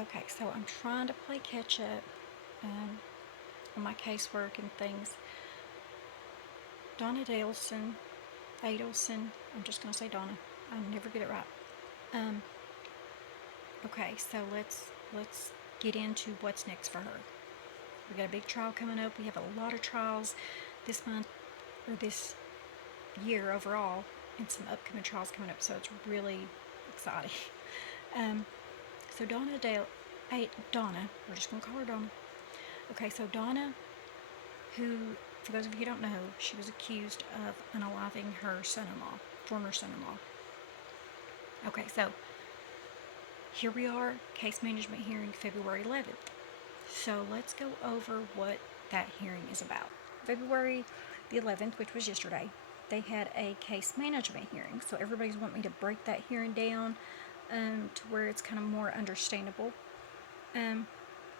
Okay, so I'm trying to play catch up on my casework and things. Donna Adelson, I'm just going to say Donna. I never get it right. Um, okay, so let's get into what's next for her. We got a big trial coming up. We have a lot of trials this month or this year overall, and some upcoming trials coming up. So it's really exciting. Um, so Donna, we're just gonna call her Donna. Okay, so Donna, who, for those of you who don't know, she was accused of unaliving her son-in-law, former son-in-law. Okay, so here we are, case management hearing February 11th. So let's go over what that hearing is about. February the 11th, which was yesterday, they had a case management hearing. So everybody's wanting me to break that hearing down to where it's kind of more understandable.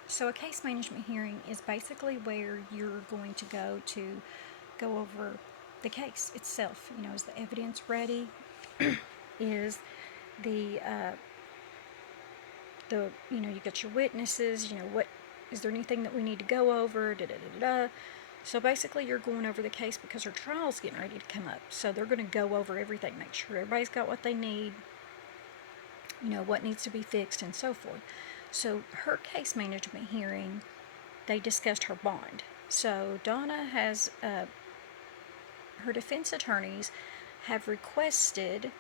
So a case management hearing is basically where you're going to go over the case itself. You know, is the evidence ready? Is the you got your witnesses? You know, what is there anything that we need to go over? Da da da da. So basically, you're going over the case because her trial's getting ready to come up. So they're going to go over everything, make sure everybody's got what they need. You know, what needs to be fixed and so forth. So her case management hearing, they discussed her bond. So Donna has, her defense attorneys have requested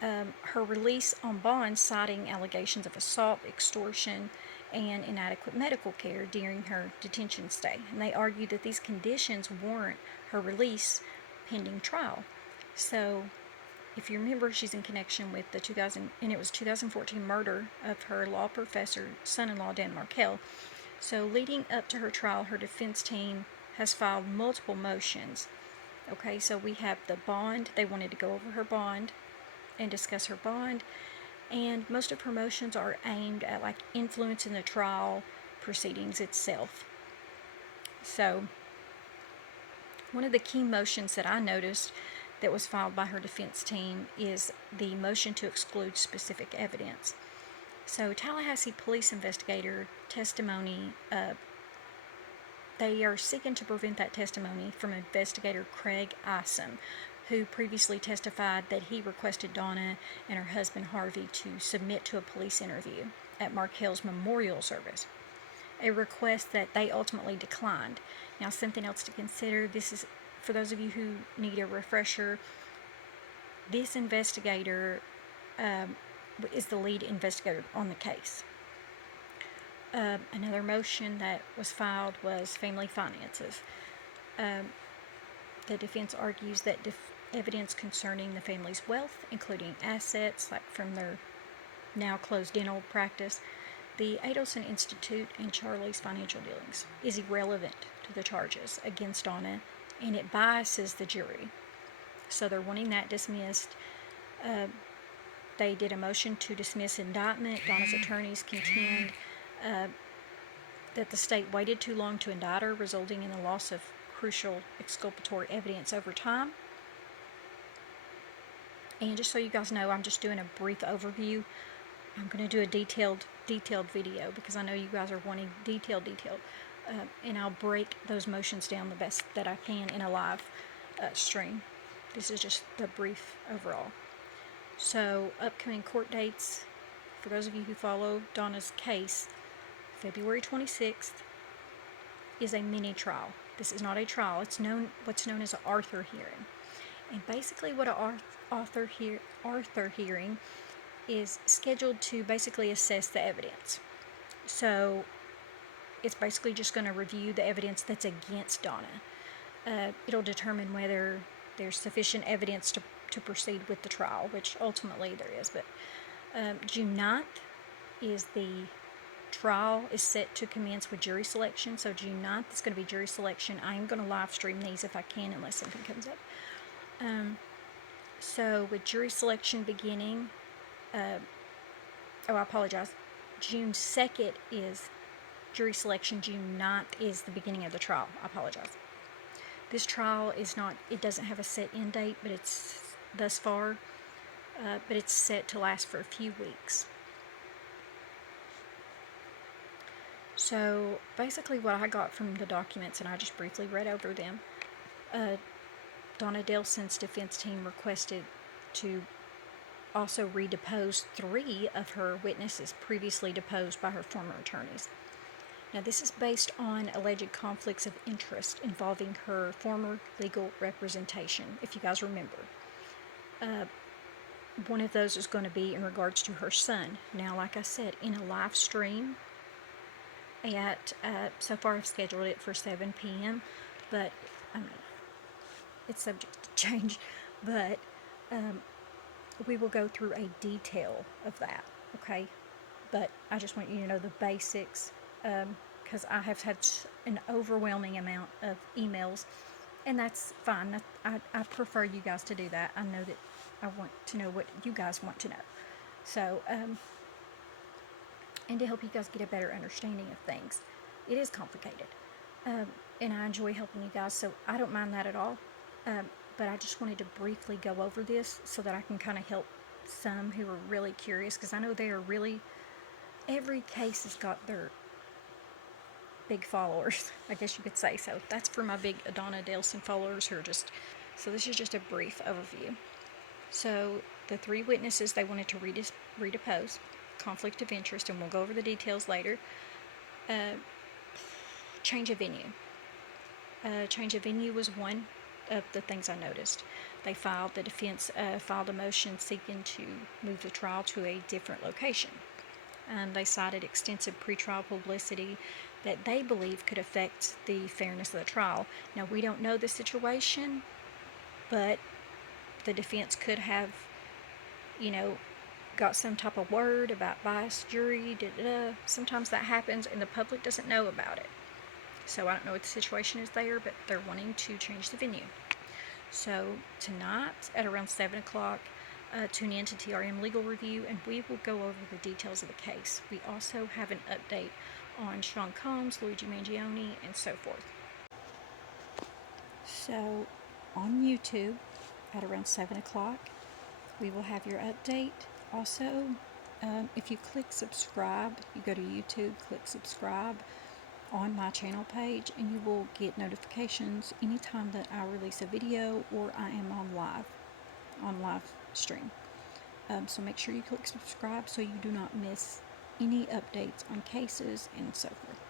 her release on bond, citing allegations of assault, extortion, and inadequate medical care during her detention stay. And they argue that these conditions warrant her release pending trial. So if you remember, she's in connection with the 2014 murder of her law professor son-in-law, Dan Markel. So leading up to her trial, her defense team has filed multiple motions. Okay, so we have the bond. They wanted to go over her bond and discuss her bond. And most of her motions are aimed at like influencing the trial proceedings itself. So one of the key motions that I noticed that was filed by her defense team is the motion to exclude specific evidence. So Tallahassee police investigator testimony, they are seeking to prevent that testimony from investigator Craig Isom, who previously testified that he requested Donna and her husband Harvey to submit to a police interview at Markel's memorial service, a request that they ultimately declined. Now, something else to consider, this is, for those of you who need a refresher, this investigator is the lead investigator on the case. Another motion that was filed was family finances. The defense argues that evidence concerning the family's wealth, including assets like from their now closed dental practice, the Adelson Institute, and Charlie's financial dealings, is irrelevant to the charges against Donna, and it biases the jury. So they're wanting that dismissed. They did a motion to dismiss indictment. Donna's attorneys contend that the state waited too long to indict her, resulting in the loss of crucial exculpatory evidence over time. And just so you guys know, I'm just doing a brief overview. I'm going to do a detailed video because I know you guys are wanting detailed. And I'll break those motions down the best that I can in a live stream. This is just the brief overall. So, upcoming court dates, for those of you who follow Donna's case, February 26th is a mini trial. This is not a trial. It's what's known as an Arthur hearing. And basically what an Arthur hearing is scheduled to basically assess the evidence. So it's basically just going to review the evidence that's against Donna. It'll determine whether there's sufficient evidence to proceed with the trial, which ultimately there is. But June 9th is the trial is set to commence with jury selection. So June 9th is going to be jury selection. I am going to live stream these if I can, unless something comes up. So with jury selection beginning, I apologize, June 2nd is jury selection, June 9th is the beginning of the trial. I apologize. This trial it doesn't have a set end date, but it's thus far, but it's set to last for a few weeks. So basically what I got from the documents, and I just briefly read over them, Donna Adelson's defense team requested to also redepose 3 of her witnesses previously deposed by her former attorneys. Now, this is based on alleged conflicts of interest involving her former legal representation, if you guys remember. One of those is going to be in regards to her son. Now, like I said, in a live stream at, so far I've scheduled it for 7 p.m., but it's subject to change, but we will go through a detail of that, okay? But I just want you to know the basics, because I have had an overwhelming amount of emails, and that's fine. I prefer you guys to do that. I know that I want to know what you guys want to know. So, and to help you guys get a better understanding of things. It is complicated, and I enjoy helping you guys, so I don't mind that at all. But I just wanted to briefly go over this so that I can kind of help some who are really curious, because I know they are really, every case has got their big followers, I guess you could say. So that's for my big Donna Adelson followers who are just, so this is just a brief overview. So the 3 witnesses they wanted to redepose, conflict of interest, and we'll go over the details later. Change of venue. Change of venue was one of the things I noticed. The defense filed a motion seeking to move the trial to a different location. They cited extensive pretrial publicity that they believe could affect the fairness of the trial. Now, we don't know the situation, but the defense could have, got some type of word about biased jury, Sometimes that happens and the public doesn't know about it. So I don't know what the situation is there, but they're wanting to change the venue. So tonight at around 7 o'clock, tune in to TRM Legal Review, and we will go over the details of the case. We also have an update on Sean Combs, Luigi Mangione, and so forth. So on YouTube at around 7 o'clock, we will have your update. Also, if you click subscribe, you go to YouTube, click subscribe on my channel page, and you will get notifications anytime that I release a video or I am on live stream. So make sure you click subscribe so you do not miss any updates on cases and so forth.